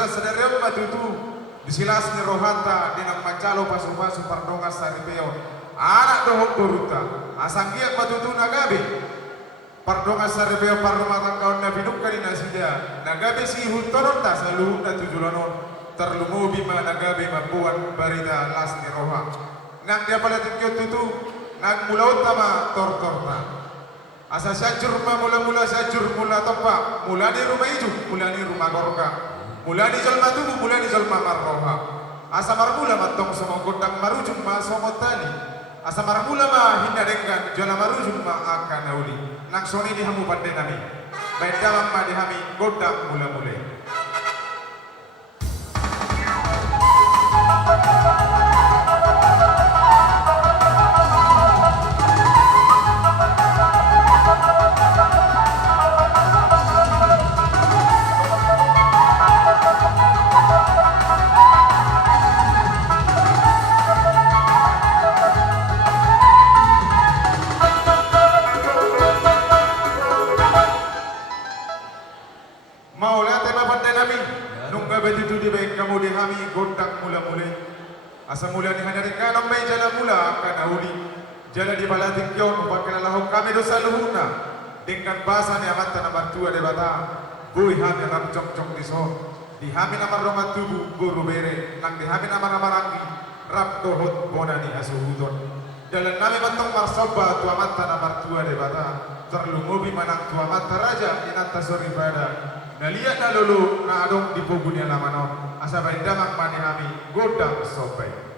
sa sedereon matutu disilas ni rohanta dinang mancalo pasu-pasu pardongas sa ripeo anak dohok boruta asanggiak matutu nagabe pardongas sa ripeo parlumatang kaon na binukkan ni nasida nagabe si hutoronta sa luhun na tujulanon terlumubi ma nagabe mabuan barita las ni roha nang dia palatin kyo tutu nang mulaut tama tortorta asa syajur ma mula-mula syajur mula topa mula di rumah ijuk mula di rumah gorga mula di jalma tubuh mula di jalma marroha asa marmula matong somong gondang marujung ma somot tali asa marmula ma hinda dengan jala marujung ma akan nauli nang soni di hamu pandai nami baik dalam ma di hami gondang mula-mula asa mula ni handarin kanang may jala mula kanauli jala di balating kyon upang kinalahong kami dosa luhuna dengan basa ni amat na martua de bata buhay hami ram cong-cong di so di hami na maromat tubu guru bere nang di hami na maramaranggi rap dohot bona ni asuhuton jalan nami matong marsoba tu amat na martua de bata terlumubi manang tu amat raja inata sori pada naliat na lulu na adong di pugunya lamano asa baik damang mani hami godang sopai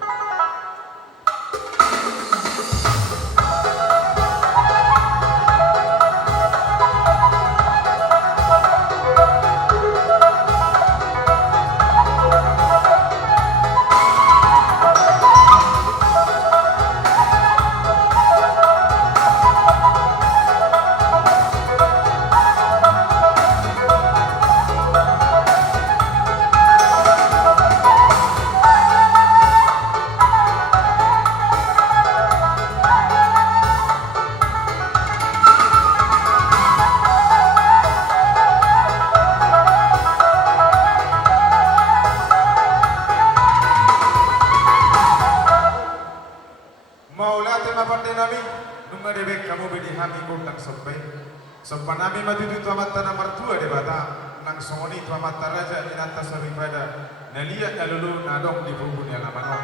Sopanami matutu tu amat tanah martua de bata nang songoni tu amat raja inata sarifada naliat nalulu nadong di bubun yang amano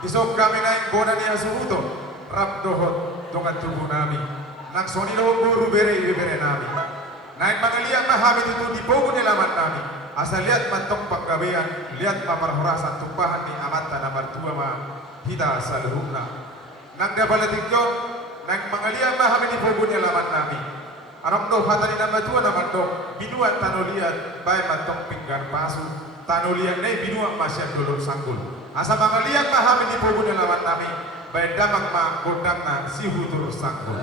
isok kami naik bona ni asuhuto rap dohot dongan tubuh nami nang soni dohot buru bere nami naik mangaliat mahami itu di bubun yang amat nami asal lihat matong panggabean lihat pamarhorasan tumpahan ni amat tanah martua ma hita saluhuna nang dabalatikyo nang mangaliat mahami di bubun yang amat nami aram do hatari nama tua nama do binua tanulian bay matong pinggan pasu tanulian nei binua masya dulur sanggul asa mangalian mahami di pugun lawan nami bay damak ma godang na si hutur sanggul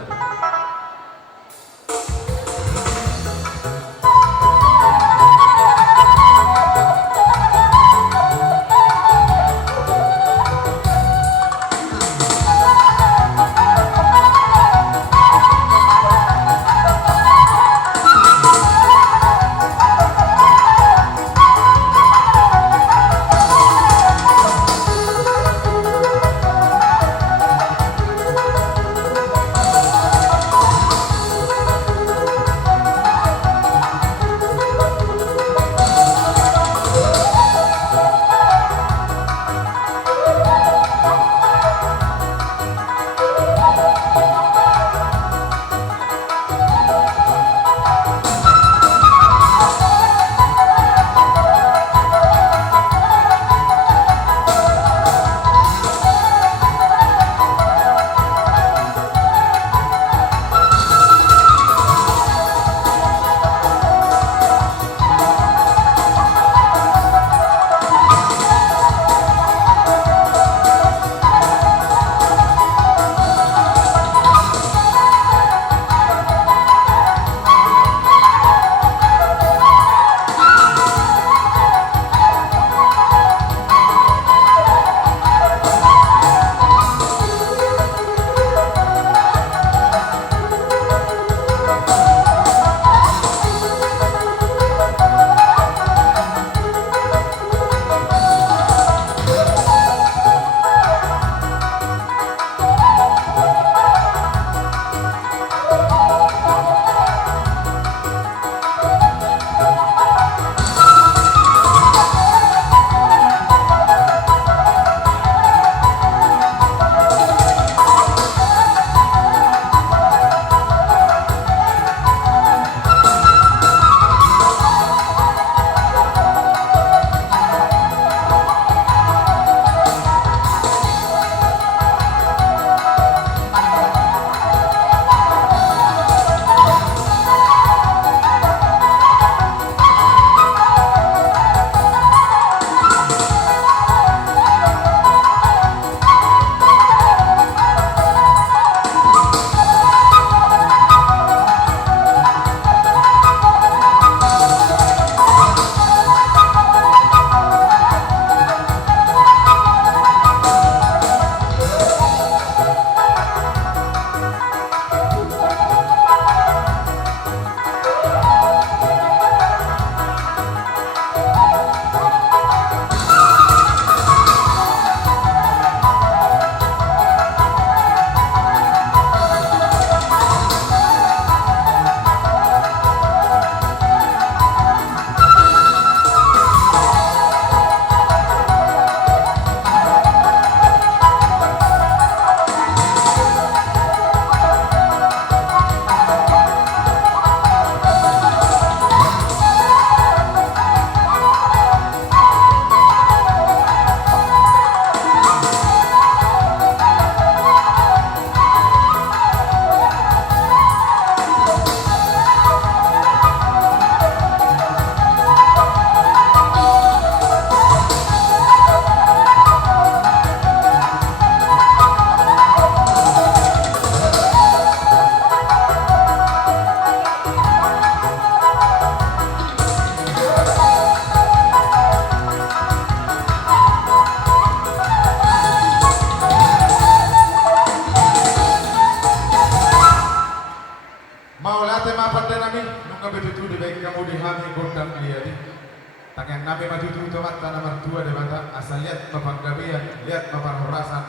Dihami matututo mata nomor 2 di mata asal lihat mapanggabian, lihat mapanghurasan.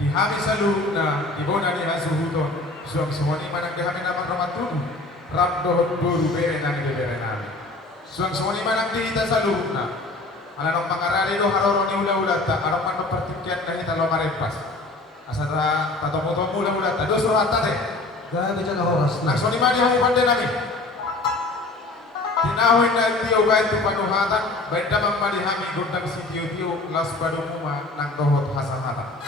Dihami saluna, ibona ni hasuhuto. Suang sumoni manang dihami namang ramatuno. Ramdo guru bere nang bere nami. Suang sumoni manang dihita saluna. Alanong pangarari do haroro ni ula-ula ta, arong man pertikian na hita lo marepas. Asa ta tatomo-tomo ula-ula ta, dos rohata te. Gaya bicara horas. Nagsoni mani hami pande nami. Tinahoy na tiyo ba ito panuhatan, baita mamali hami gundang si tiyo-tiyo las padumuma ng dohot hasahata.